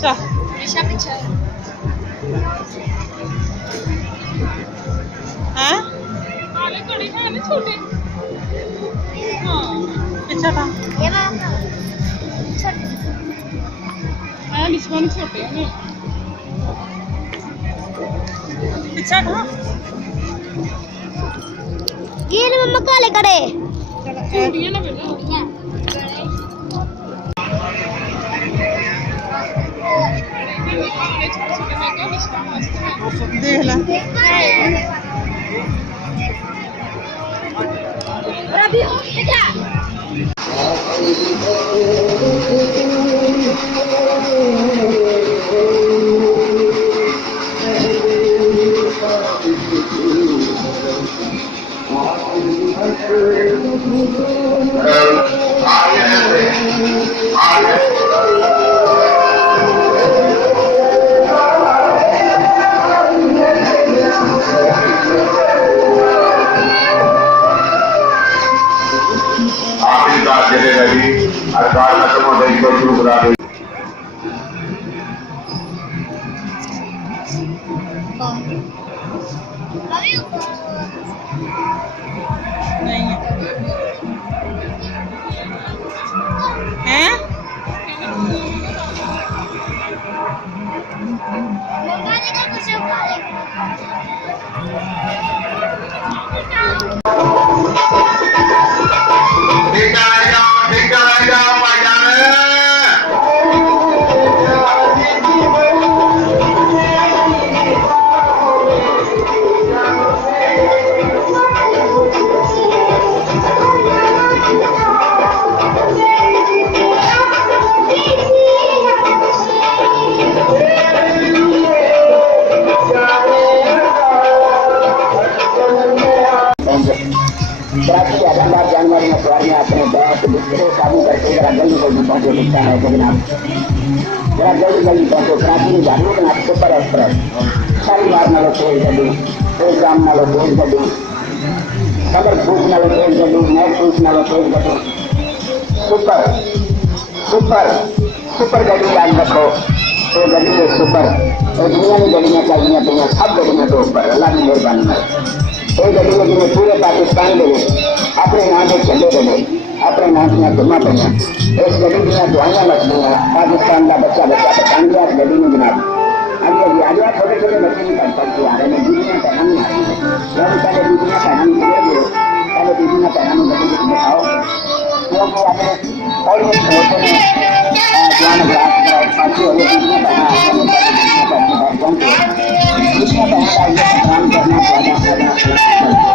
चल ऋषा पीछे हैं काले कड़ी है ना छोटे हाँ पीछे था ये वाला छोटे हाँ बिस्कुट छोटे हैं पीछे था ये ना मम्मा काले कड़े चूड़ियाँ ना बेटा देख ला रवि क्या आखिरकार चले गई अरकार खत्म हो गई तो शुरू करा गई नहीं है हैं मम्मा ने कहा कुछ काले ठीक है जाओ भाई जाने जानवर में सवारियां अपने बैठ दूसरे काबू करके जरा जल्दी जल्दी पहुंचे दिखता है जगन्नाथ जरा जल्दी जल्दी पहुंचो प्राचीन जानवर के नाथ सुपर एक्सप्रेस शनिवार नालों तेज गड्डी प्रोग्राम नालों तेज गड्डी खबर भूख नालों तेज गड्डी मैच फूस नालों तेज गड्डी सुपर सुपर सुपर गड्डी याद रखो तो गड्डी के सुपर और दुनिया में गड्डियाँ चाहिए दुनिया सब गड्डियों के ऊपर अल्लाह की मेहरबानी है एक गड्डी में जिन्हें पूरे पाकिस्तान के लिए अपने नाम के झंडे बने अपने नाम की दुआ पड़िया इस गड्डी दियाँ दुआइयां मचदियाँ पाकिस्तान का बच्चा बच्चा पहचान गया इस गड्डी में जनाब अभी अभी आ गया छोटे छोटे बच्चे नहीं कर सकते आ रहे हैं बीबियाँ पहनानी आ रही है जब पहले बीबियाँ पहनानी चाहिए पहले बीबियाँ पहनानी गड्डी में दिखाओ क्योंकि अपने और भी होते हैं जवान बरात पाँची हो गई बीबियाँ पहना बीबियाँ पहना काम करना ज़्यादा